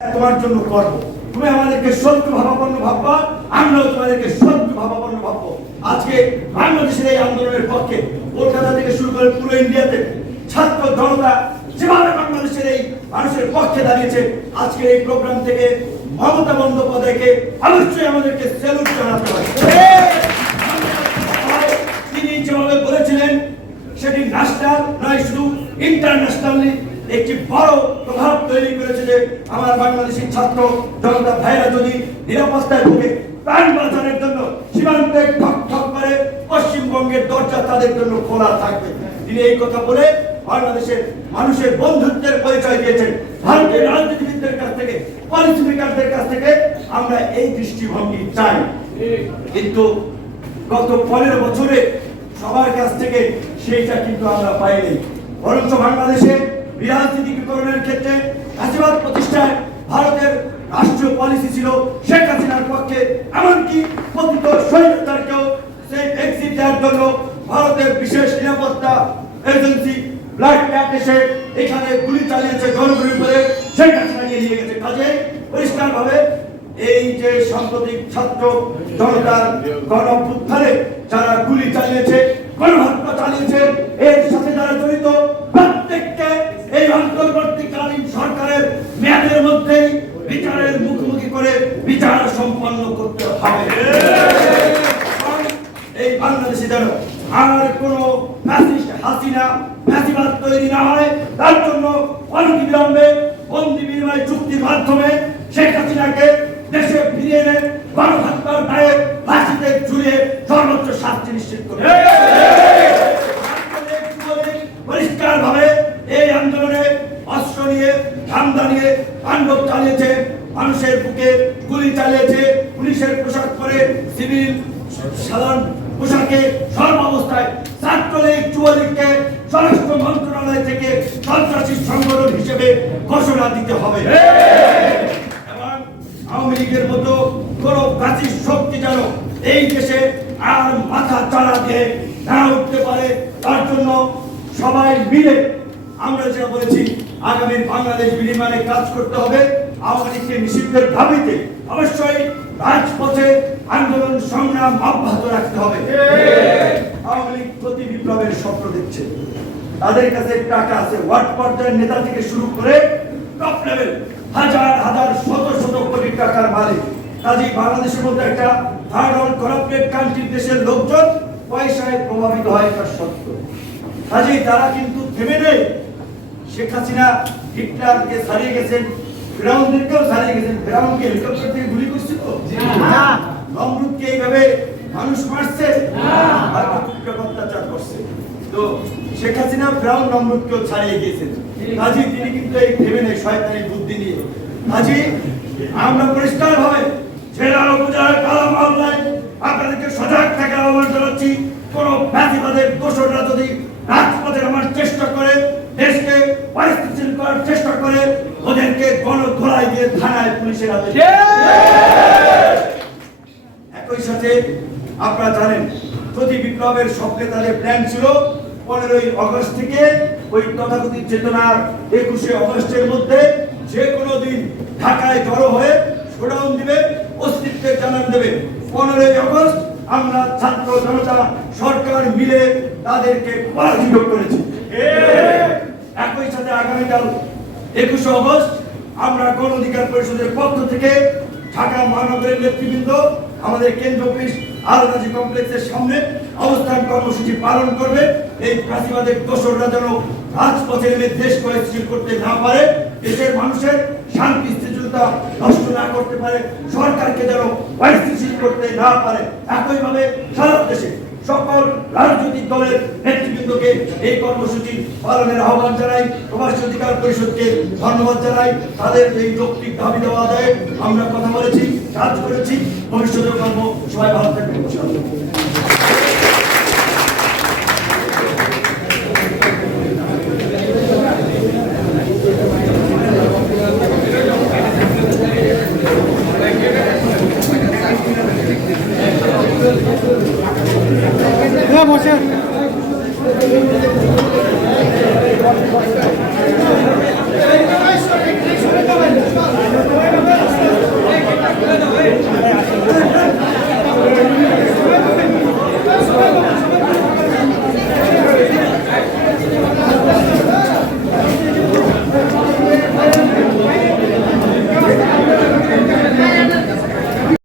তোমার জন্য করব। তুমি আমাদেরকে শত্রু ভাবাপন্ন ভাববা, আমরাও তোমাদেরকে শত্রু ভাবাপন্ন ভাববো। আজকে বাংলাদেশের এই আন্দোলনের পক্ষে কলকাতা থেকে শুরু করে পুরো ইন্ডিয়াতে ছাত্র জনতা যেভাবে বাংলাদেশের এই মানুষের পক্ষে দাঁড়িয়েছে, আজকে এই প্রোগ্রাম থেকে মমতা বন্দ্যোপাধ্যায়কে অবশ্যই আমাদেরকে স্যালুট জানাতে হবে। তিনি যেভাবে বলেছিলেন সেটি ন্যাশনাল নয়, শুধু ইন্টারন্যাশনালি একটি বড় প্রভাব তৈরি করেছে যে আমার বাংলাদেশের ছাত্র জনতা ভাইরা যদি নিরাপত্তায় ভোগে, প্রাণ বাঁচানোর জন্য সীমান্তে ঠক ঠক করে পশ্চিমবঙ্গের দরজা তাদের জন্য খোলা থাকবে। তিনি এই কথা বলে বাংলাদেশের মানুষের বন্ধুত্বের পরিচয় দিয়েছেন। ভারতের রাজনীতিবিদদের কাছ থেকে, পলিসি মেকারদের কাছ থেকে আমরা এই দৃষ্টিভঙ্গি চাই, কিন্তু গত 15 বছরে সবার কাছ থেকে সেইটা কিন্তু আমরা পাইনি। বরঞ্চ বাংলাদেশে বিরাজনীতিকরণের ক্ষেত্রে ফ্যাসিবাদ প্রতিষ্ঠায় ভারতের রাষ্ট্রীয় পলিসি ছিল শেখ হাসিনার পক্ষে, এমনকি পতিত স্বৈরাচারকেও সেই এক্সিট দেওয়ার জন্য ভারতের বিশেষ নিরাপত্তা এজেন্সি ব্ল্যাক ক্যাট এসে এখানে গুলি চালিয়েছে, জনগণের উপরে শেখ হাসিনাকে নিয়ে গেছে। কাজে পরিষ্কারভাবে এই যে সাম্প্রতিক ছাত্র জনতার গণ অভ্যুত্থানে যারা গুলি চালিয়েছে, গণহত্যা চালিয়েছে, এর সাথে যারা জড়িত প্রত্যেককে এই অন্তর্বর্তীকালীন সরকারের মেয়াদের মধ্যেই বিচারের মুখোমুখি করে বিচার সম্পন্ন করতে হবে। এই বাংলাদেশে যেন আর কোন হাসিনা ফ্যাসিবাদ তৈরি না হয়, তার জন্য অনতিবিলম্বে বন্দি বিনিময় চুক্তির মাধ্যমে শেখ হাসিনাকে দেশে ফিরিয়ে এনে গণহত্যার দায়ে ফাঁসিতে ঝুলিয়ে সর্বোচ্চ শাস্তি নিশ্চিত করে। পরিষ্কার ভাবে এই আন্দোলনে অস্ত্র নিয়ে, ঠান্ডা নিয়ে তাণ্ডব চালিয়েছে, মানুষের বুকে গুলি চালিয়েছে, পুলিশের পোশাক পরে সিভিল সাধারণ পোশাকে সর্বাবস্থায় ছাত্রলীগ যুবলীগকে স্বরাষ্ট্র মন্ত্রণালয় থেকে সন্ত্রাসী সংগঠন হিসেবে ঘোষণা দিতে হবে এবং আওয়ামী লীগের মতো কোন প্রাচীন শক্তি যেন এই দেশে আর মাথা চাড়া দিয়ে না উঠতে পারে, তার জন্য সবাই মিলে আমরা যা বলেছি আগামী বাংলাদেশ বিনির্মাণে কাজ করতে হবে। আওয়ামী লীগকে নিষিদ্ধের দাবিতে অবশ্যই রাজপথে আন্দোলন সংগ্রাম অব্যাহত রাখতে হবে। আওয়ামী লীগ প্রতি বিপ্লবের স্বপ্ন দেখছে, তাদের কাছে টাকা আছে, ওয়ার্ড পর্যায়ের নেতা থেকে শুরু করে টপ লেভেল হাজার হাজার শত শত কোটি টাকার মালিক। কাজেই বাংলাদেশের মধ্যে একটা থার্ড ওয়ার্ল্ড করাপ্টেড কান্ট্রি দেশের লোকজন পয়সায় প্রভাবিত হয়, এটা সত্য। কাজেই তারা কিন্তু থেমে নেই। শেখ হাসিনা হিটলারকে ছাড়িয়ে গেছেন, ফেরাউনদেরকেও ছাড়িয়ে গেছেন। ফেরাউনকে হেলিকপ্টার থেকে গুলি করছিল, নমরুদকে এইভাবে মানুষ মারছে, অত্যাচার করছে। তো শেখ হাসিনা ফেরাউন নমরুদকেও ছাড়িয়ে গিয়েছেন। কাজী তিনি কিন্তু এই থেমে নেই শয়তানি বুদ্ধি নিয়ে। কাজী আমরা পরিষ্কার ভাবে জেলা উপজেলার কালা মামলায় আপনাদেরকে সজাগ থাকার আহ্বান জানাচ্ছি। কোন ফ্যাসিবাদের দোষররা যদি রাজপথে নামার চেষ্টা করে, দেশকে পরিস্থিতিশীল করার চেষ্টা করে, ওদেরকে গণধোলাই দিয়ে থানায় পুলিশের হাতে। একই সাথে আপনারা জানেন প্রতি বিপ্লবের স্বপ্নে তাদের প্ল্যান ছিল 15ই আগস্ট থেকে ওই তথাকথিত চেতনার 21শে আগস্টের মধ্যে যে কোনো দিন ঢাকায় জড়ো হয়ে শোডাউন দিবে, অস্তিত্বের জানান দেবে। 15ই আগস্ট আমরা ছাত্র জনতা সরকার মিলে তাদেরকে পরাজিত করেছি। একই সাথে আগামীকাল 21শে আগস্ট আমরা গণ অধিকার পরিষদের পক্ষ থেকে ঢাকা মহানগরের নেতৃবৃন্দ আমাদের কেন্দ্র অফিস আলনাজি কমপ্লেক্সের সামনে অবস্থান কর্মসূচি পালন করবে। এই ফ্যাসিবাদের দোসররা যেন রাজপথে নেমে দেশ পরিস্থিতি করতে না পারে, দেশের মানুষের শান্তি স্থিতিশীলতা নষ্ট না করতে পারে, সরকারকে যেন পরিস্থিতিশীল করতে না পারে। একইভাবে সারা দেশে সকল রাজনৈতিক দলের নেতৃবৃন্দকে এই কর্মসূচি পালনের আহ্বান জানাই। প্রবাসী অধিকার পরিষদকে ধন্যবাদ জানাই। তাদের এই যৌক্তিক দাবি দেওয়া আদায়ে আমরা কথা বলেছি, কাজ করেছি, ভবিষ্যতে করবো। সবাই ভালো থাকবেন।